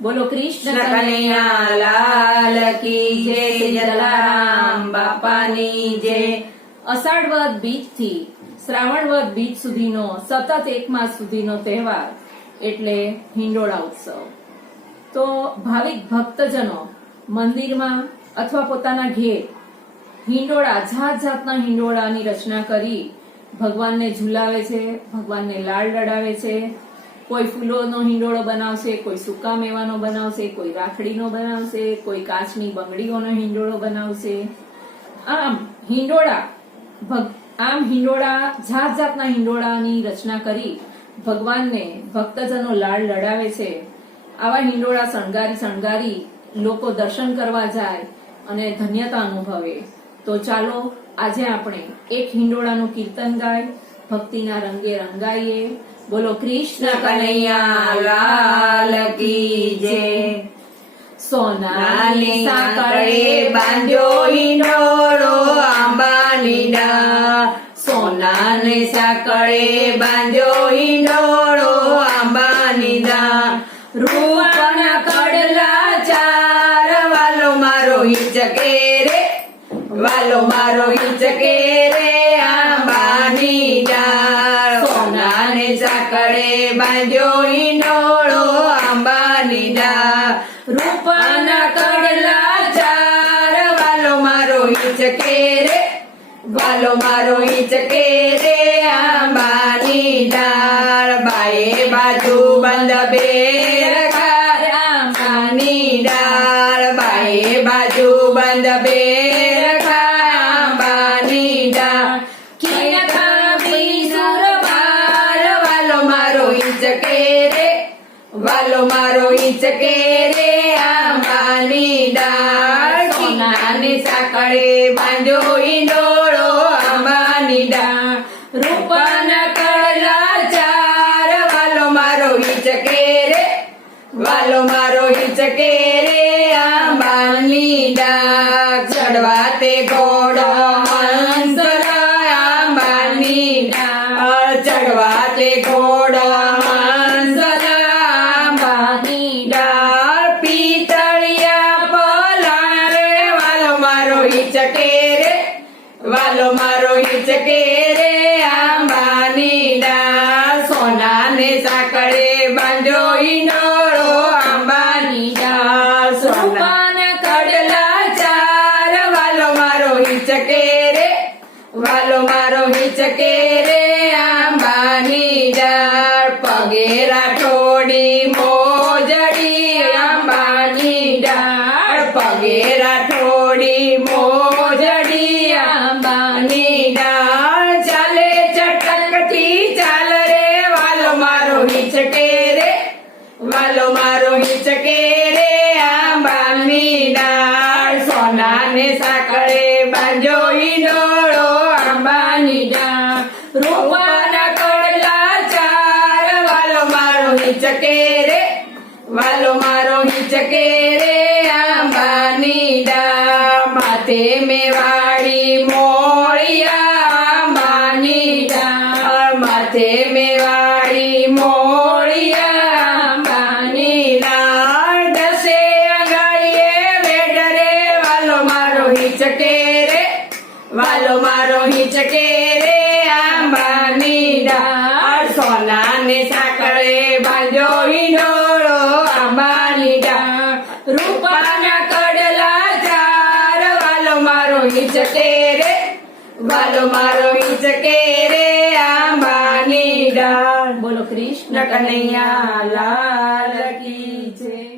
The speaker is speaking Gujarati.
બોલો કૃષ્ણ કનૈયા લાલ કી જય, જલારામ બાપાની જય। અષાઢ વદ બીજ થી શ્રાવણ વદ બીજ સુધીનો સતત એક માસ સુધીનો તહેવાર એટલે હિંડોળા ઉત્સવ। તો ભાવિક ભક્તજનો મંદિરમાં અથવા પોતાના ઘેર હિંડોળા જાત જાતના હિંડોળાની રચના કરી ભગવાનને ઝુલાવે છે, ભગવાનને લાડ લડાવે છે। કોઈ ફૂલોનો હિંડોળો બનાવશે, કોઈ સૂકા મેવાનો બનાવશે, કોઈ રાખડીનો બનાવશે, કોઈ કાચની બંગડીઓનો હિંડોળો બનાવશે। આમ હિંડોળા જાત જાતના હિંડોળાની રચના કરી ભગવાનને ભક્તજનો લાડ લડાવે છે। આવા હિંડોળા શણગારી લોકો દર્શન કરવા જાય અને ધન્યતા અનુભવે। તો ચાલો આજે આપણે એક હિંડોળાનું કીર્તન ગાય, ભક્તિના રંગે રંગાઈએ। બોલો કૃષ્ણ કનૈયા લાલ કી જય। સોનાની સાંકળે બાંધ્યો હિંડોળો આંબાની ડાળ, સોનાની સાંકળે બાંધ્યો હિંડોળો આંબાની ડાળ। રૂપાના કડલા ચાર વાલો મારો હિંચકે રે, વાલો મારો હિંચકે રે આંબાની ડાળ। સોનાને સાંકળે બાંધ્યો હિંડોળો આંબાની ડાળ, રૂપાના કડલા ચાર વાલો મારો હિંચકે રે, વાલો મારો હિંચકે રે આંબાની ડાળ। બાએ બાજુ બંધ બેર ઘાર આંબાની ડાળ, બાએ બાજુ બંધ બેર ઘાર આંબાની ડાળ। વાલો મારો હિંચકે રે આંબાની ડાળ। સોનાની સાંકળે બાંધ્યો હિંડોળો આંબાની ડાળ, રૂપાના કડલા ચાર વાલો મારો હિંચકે રે, વાલો મારો હિંચકે રે આંબાની ડાળ। ચડવા તે ઘોડો હંસ આંબાની ડાળ, ચડવા તે ઘોડો વાલો મારો હિંચકે રે આંબાની ડાળ। સોનાને સાંકળે બાંધ્યો હિંડોળો આંબાની ડાળ, રૂપાના કડલા ચાર વાલો મારો હિંચકે રે, વાલો મારો હિંચકે રે આંબાની ડાળ। પગે રાઠોડી મોજડી આંબાની ડાળ, પગે રાઠોડી મોજડી આંબાની ડાળ। ચાલે ચટકથી ચાલ રે વાલો મારો હિંચકે રે, વાલો મારો હિંચકે રે આંબાની ડાળ। સોનાને સાંકળે બાંધ્યો હિંડોળો આંબાની ડાળ, રૂપાના કડલા ચાર વાલો મારો હિંચકે રે, વાલો મારો હિંચકે રે આંબાની ડાળ। માથે મેવાડી મોળિયા આંબાની ડાળ, માથે મેવાડી મોળિયા આંબાની ડાળ। દસે અંગાળીએ વેઢ રે વાલો મારો હિંચકે રે, વાલો મારો હિંચકે રે આંબાની ડાળ। સોનાને સાંકળે બાંધ્યો હિંડોળો આંબાની ડાળ, રૂપાના કડલા ચાર વાલો મારો હિંચકે રે, વાલો મારો હિંચકે રે આંબાની ડાળ। બોલો કૃષ્ણ કનૈયા લાલ કી જય।